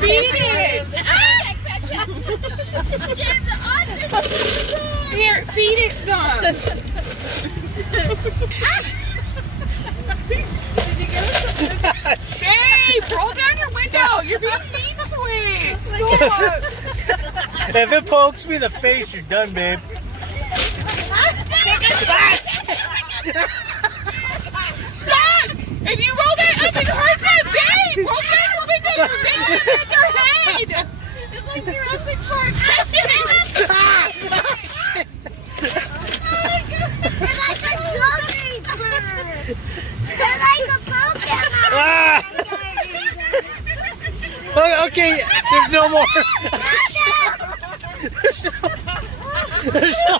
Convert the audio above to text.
Feed it! Here, feed it some. Babe, roll down your window. You're being mean to it. Stop. If it pokes me in the face, you're done, babe. Stop! If you roll that up and hurt my babe, roll down your window. Your babe will hit their head. It's like Jurassic Park. Okay, there's no more. There's no